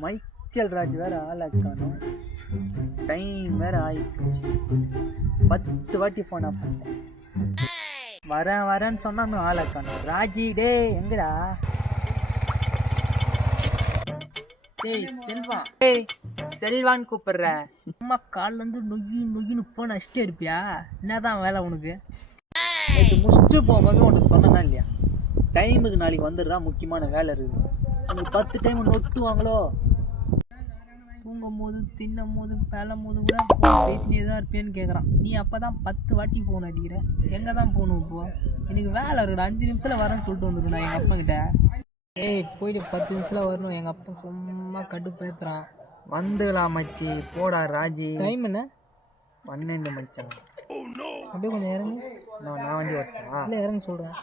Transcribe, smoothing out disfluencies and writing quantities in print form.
Michael Raj வேற ஆளாக்கானோம். Time வேற ஆயிடுச்சு. 10 வாட்டி ஃபோன் பண்ணேன். வரேன்னு சொன்னா இன்னும் ஆளாக்கானோம். ராஜி டே எங்கடா? டேய் செல்வா, டேய் செல்வான்னு கூப்பிடுற. அம்மா காலிலேருந்து நொய்யின்னு ஃபோன் அடிச்சிட்டே இருப்பியா? என்னதான் வேலை உனக்கு? நேற்று முடிச்சுட்டு போகும்போது உனக்கு சொன்னதா இல்லையா? டைமுக்கு நாளைக்கு வந்துடுறா, முக்கியமான வேலை இருக்குது. உங்களுக்கு 10 டைம் நொட்டுவாங்களோ? தூங்கும் போது தின்னும் போது பேலும் போது கூட ஃபோன் பேசினே தான் இருப்பேன்னு கேட்குறான். நீ அப்போ தான் 10 வாட்டி ஃபோன் அடிக்கிற. எங்கே தான் போகணும் இப்போ? எனக்கு வேலை இருக்குடா, 5 நிமிஷத்தில் வரேன்னு சொல்லிட்டு வந்துருக்கேன் நான் எங்கள் அப்பா கிட்ட. ஏய் போயிட்டு 10 நிமிஷத்தில் வரணும். எங்கள் அப்பா சும்மா கடுப்பேத்துறான். வந்துடலாம் மச்சி, போடா ராஜி. டைம் என்ன? 12 மச்சான். அப்படியே கொஞ்சம் இறங்கு. நான் வண்டி ஓட்டுறேன். இல்லை இறங்க சொல்கிறேன்.